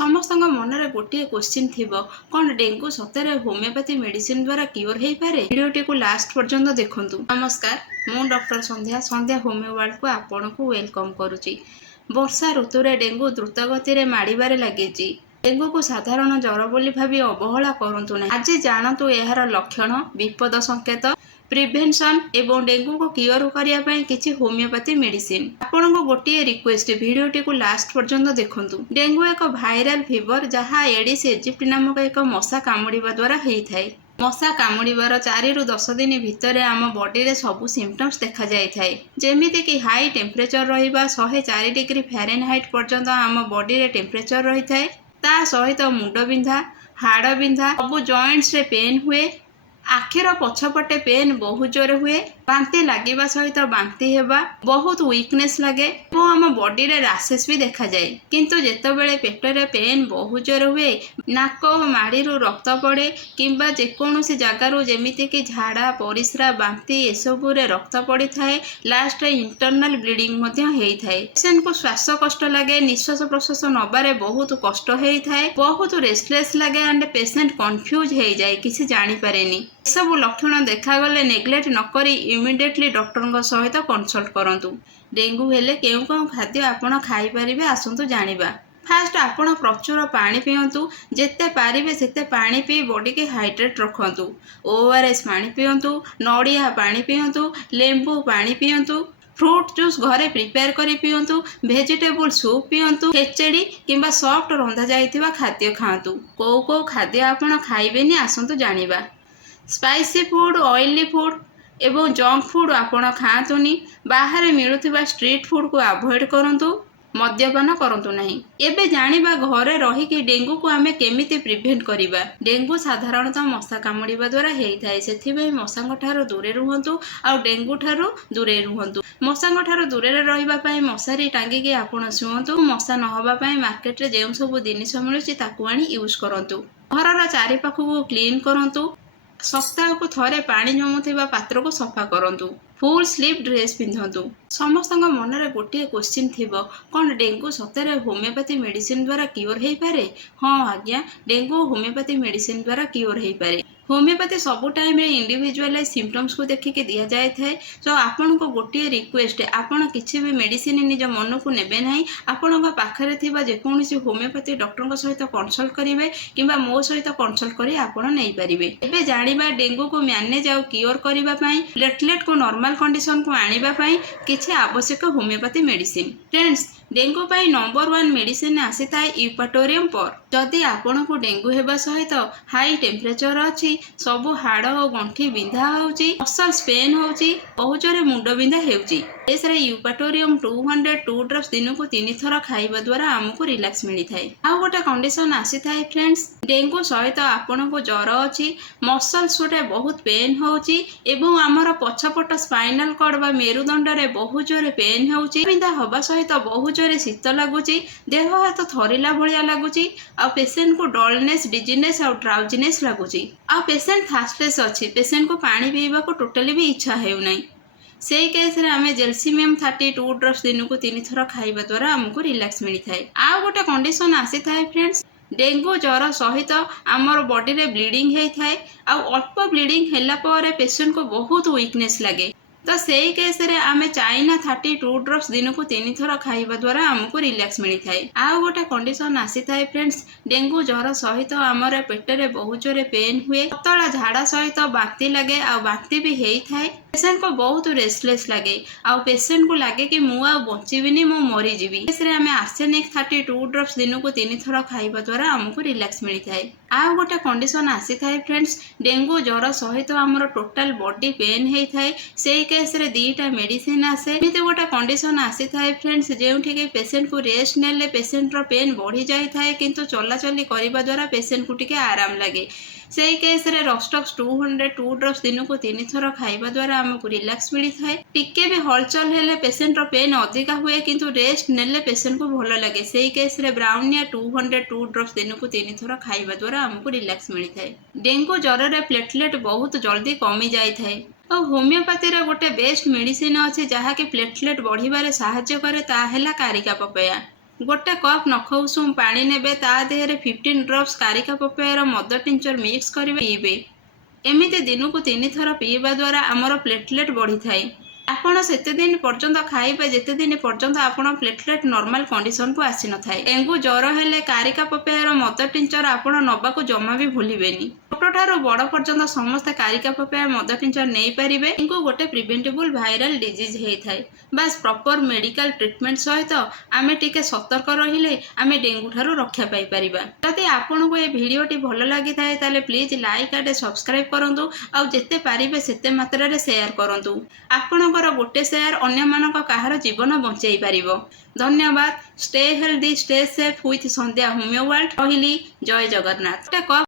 समस्त मनरे गोटे क्वेश्चन थिबो कौन डेंगू सतरे होमियोपैथी मेडिसिन द्वारा क्योर हो पारे। वीडियोटी को लास्ट पर्यंत देखंतु। नमस्कार, मु डॉक्टर संध्या संध्या होमियो वर्ल्ड को आपण को वेलकम करुची। वर्षा ऋतु रे डेंगू द्रुत गति रे माड़ीबारे लागिची। डेंगू को साधारण ज्वर बोली भाबी अवहेला करंतु नहीं। आज जानतु एहार लक्षण, विपद संकेत, प्रिवेंशन एवं डेंगू को क्योर करने किसी होमियोपैथी मेडिसिन। आपण को गोटे रिक्वेस्ट, वीडियोटी को लास्ट पर्यंत देखंतु। डेंगू एक भाइराल फीवर जहाँ एडिस इजिप्ट नामक एक मशा कामुड़ा द्वारा होता है। मशा कामुड़ार 4 ରୁ 10 दिन भितर आम बॉडी रे सबू सिम्पटम्स देखा जाए, जेमिति कि हाई टेम्परेचर रहिबा 104 डिग्री फ़ारेनहाइट पर्यंत आम बॉडी रे टेम्परेचर रही है। ता सहित मुंड बिंधा, हाड़ बिंधा, सबू जॉइंट्स रे पेन हुए, आखिर पछपटे पेन बहुत जोर हुए, बांती लगे सहित बांती हेबा, बहुत वीकनेस लगे और आम बॉडी रे रासेस भी देखा जाए। किंतु जेतेबेले पेटरे पेन बहुत जोर हुए, नाक माड़ी रक्त पड़े किंबा जेकोसी जगार जेमिति कि झाड़ा, परिस्रा, बांती एसबू रे रक्त पड़ी थाए, लास्ट इंटरनल ब्लीडिंग होता है। पेशेंट को श्वास कष्ट लगे, निश्वास प्रश्वास नबारे बहुत कष्ट होता है, बहुत रेस्टलेस लगे एंड पेशेंट कन्फ्यूज हो जाए, किसी जानी पारेनी। सब लक्षण देखागले नेग्लेक्ट नकरी इमिडिएटली डॉक्टर सहित कंसल्ट करंतु। डेंगू हेले केउ केउ खाद्य आपण खाई परिबे, आसंतु जानिबा। फास्ट आपण प्रचुर पानी पियंतु, जेते पारिबे सेते पानी पी बॉडी के हाइड्रेट रखंतु। ओआरएस पानी पियंतु, नड़िया पानी पियंतु, लेंबू पानी पियंतु, फ्रूट जूस घरे प्रिपेयर करी पियंतु, वेजिटेबल सूप पियंतु, खेचेड़ी किंबा सॉफ्ट रंधा जाइतिबा खाद्य खांतु। को खाद्य आपण खाइबेनी, आसंतु जानिबा। स्पाइसी फूड, ऑयली फूड एवं जंक फूड आपण खातुनी। बाहर मिलुथिबा स्ट्रीट फूड को अवॉइड करंतु, मद्यपान करंतु नहीं। एबे जानिबा घरे रही कि डेंगू को आमे केमिति प्रिवेंट करिबा। डेंगू साधारणतः मशा कामुड़िबा द्वारा हेइथाय, सेथिबे मशांग ठारो दूरे रुहंतु आ डेंगू ठारो दूरे रुहंतु। मशांग ठारो दूरे रहिबा पई मशारी टांगी के आपण सुहंतु। मशा न होबा पई मार्केट रे जेउ सब जिनिस मिलुछि ताकू आनी यूज करंतु। घरर चारि पाखु क्लीन करंतु। सप्ताह को थरे पानी जमुवा पात्र को सफा करंतु। फुल स्लीव ड्रेस पिंधंतु। समस्त मनरे गोटे क्वेश्चन थिबो कौन डेंगू सतरे होमियोपैथी मेडिसिन द्वारा क्योर हो पारे। हाँ आज्ञा, डेंगू होमियोपैथी मेडिसिन द्वारा क्योर हो पारे। होमियोपैथी सबू टाइम रे इंडिविजुअलाइज सिम्पटम्स को देखिके दि जाए थाए। तो आपण को गोटे रिक्वेस्ट, आपण किसी भी मेडिसिन निज मन को नेबे नहीं। आपण पाखरे थिबा जेकोसी होमियोपैथी डॉक्टर सहित कंसल्ट करेंगे किंबा मो सहित कंसल्ट करी आपण नहीं पारिबे। एबे जानिबा डेंगू को मैनेज आ क्योर करबा पई, प्लेटलेट को नॉर्मल कंडीशन को आनिबा पई किछि आवश्यक होमियोपैथी मेडिसिन। फ्रेंड्स, डेंगू पाई नंबर 1 मेडिसिन आसी थाए यूपाटोरियम पर। जदि आपण को डेंगू हेबा सहित हाई टेम्परेचर अछि, सबु हाड़ और गंठी बिंधा होउची, मसल्स पेन होउची, बहुत जोरे मुंड बिंधा हेउची, एसरे यूपाटोरियम 202 ड्रॉप्स दिन को 3 थर खाइबा द्वारा हमको रिलैक्स मिली थाए। आ गोटे कंडीशन आसी थाए फ्रेंड्स, डेंगू सहित आपण को ज्वर अछि, मसल्स गोटे बहुत पेन होउची एवं आमर पछपट स्पाइनल कॉर्ड बा मेरुदंड रे बहुत जोरे पेन होउची, बिंधा होबा सहित बहुत जोरे शीत लगुची, देह हाथ थरिला भलिया लगुची, आ पेशेंट को डलनेस, डिजीनेस और ड्राउजीनेस लगुची। आ पेशेंट फास्टलेस अच्छी, पेशेंट को पानी पीवा को टोटली भी इच्छा हेउ नहीं। से केस रे आमे जेल्सिमियम 32 ड्रॉप्स दिन को 3 थर खाइबा द्वारा हमको रिलैक्स मिली थाए। आ गोटे कंडीशन आसी थाए फ्रेंड्स, डेंगू ज्वर सहित आमर बॉडी रे ब्लीडिंग हेइ थाए आ अल्प ब्लीडिंग हेला पर पेशेंट को बहुत वीकनेस लगे। तो सेई केस रे आमे चाइना 32 ड्रॉप्स दिन को 3 थर खाइबा द्वारा हमको रिलैक्स मिली थाए। आ गोटे कंडीशन आसी थाए फ्रेंड्स, डेंगू ज्वर सहित आमर पेट रे बहुत जोरे पेन हुए, पतला झाड़ा सहित बांती लगे आ बांती भी हेइ थाए। पेशेंट को बहुत रेस्टलेस लगे आ पेशेंट को लगे कि मु आ बंचीबिनी, मु मरी जीवी। इसरे आमे आर्सेनिक 32 ड्रॉप्स दिन को 3 थर खाइबा द्वारा हमको रिलैक्स मिली थाए। आ गोटे कंडीशन आसी थाए फ्रेंड्स, डेंगू ज्वर सहित आमर टोटल बॉडी पेन हेइ थाए। सेई केस रे 2टा मेडिसिन आसे। एमिति गोटे कंडीशन आसी थाए फ्रेंड्स, जेउठी के पेशेंट को रेस्ट नेले पेशेंट रो पेन बढ़ी जाई थाए, किंतु चलाचली करिबा द्वारा पेशेंट को टिके आराम लगे। सेई केस रे रस्टॉक्स 202 ड्रॉप्स दिन को 3 थर खाइबा द्वारा हमको रिलैक्स मिली थाए। टिके भी हलचल हेले पेशेंट रो पेन अधिका हुए, किंतु रेस्ट नेले पेशेंट को भलो लगे। सेई केस रे ब्राउनिया 202 ड्रॉप्स दिन को 3 थर खाइबा द्वारा हमको रिलैक्स मिली थाए। डेंगू ज्वर रे प्लेटलेट बहुत जल्दी कमी जाई थाए। और होमियोपैथी रे गोटे बेस्ट मेडिसिन अच्छे जहाँकि प्लेटलेट बढ़िबारे साहाय्य करे, ता हेला कारिका पपया। ଗୋଟେ କପ୍ ନଖ ଉଷୁମ ପାଣି ନେବେ, ତା ଦେହରେ 15 ଡ୍ରପ୍ସ କାରିକା ପପେୟାର ମଦ ଟିଞ୍ଚର ମିକ୍ସ କରିବେ ପିଇବେ। ଏମିତି ଦିନକୁ 3 ଥର ପିଇବା ଦ୍ୱାରା ଆମର ପ୍ଲେଟଲେଟ୍ ବଢ଼ିଥାଏ। ଆପଣ ସେତେ ଦିନ ପର୍ଯ୍ୟନ୍ତ ଖାଇବେ ଯେତେ ଦିନ ପର୍ଯ୍ୟନ୍ତ ଆପଣ ପ୍ଲେଟଲେଟ୍ ନର୍ମାଲ କଣ୍ଡିସନକୁ ଆସିନଥାଏ। ଡେଙ୍ଗୁ ଜ୍ୱର ହେଲେ କାରିକା ପପେୟାର ମଦ ଟିଞ୍ଚର ଆପଣ ନେବାକୁ ଜମା ବି ଭୁଲିବେନି। ଛୋଟଠାରୁ ବଡ଼ ପର୍ଯ୍ୟନ୍ତ ସମସ୍ତେ କାରିକା ପପେୟା ମଦ ଟିଞ୍ଚର ନେଇପାରିବେ। ଡେଙ୍ଗୁ ଗୋଟେ ପ୍ରିଭେଣ୍ଟେବୁଲ ଭାଇରାଲ ଡିଜିଜ୍ ହେଇଥାଏ। ବାସ୍ ପ୍ରପର ମେଡିକାଲ ଟ୍ରିଟମେଣ୍ଟ ସହିତ ଆମେ ଟିକେ ସତର୍କ ରହିଲେ ଆମେ ଡେଙ୍ଗୁ ଠାରୁ ରକ୍ଷା ପାଇପାରିବା। ଯଦି ଆପଣଙ୍କୁ ଏ ଭିଡ଼ିଓଟି ଭଲ ଲାଗିଥାଏ ତାହେଲେ ପ୍ଲିଜ୍ ଲାଇକ୍ ଆଣ୍ଡ ସବସ୍କ୍ରାଇବ୍ କରନ୍ତୁ, ଆଉ ଯେତେ ପାରିବେ ସେତେ ମାତ୍ରାରେ ସେୟାର କରନ୍ତୁ। ଆପଣଙ୍କର ଗୋଟେ ସେୟାର ଅନ୍ୟମାନଙ୍କ କାହାର ଜୀବନ ବଞ୍ଚାଇ ପାରିବ। ଧନ୍ୟବାଦ। Stay healthy, stay safe with Sandhya homeo world. ରହିଲି, ଜୟ ଜଗନ୍ନାଥ।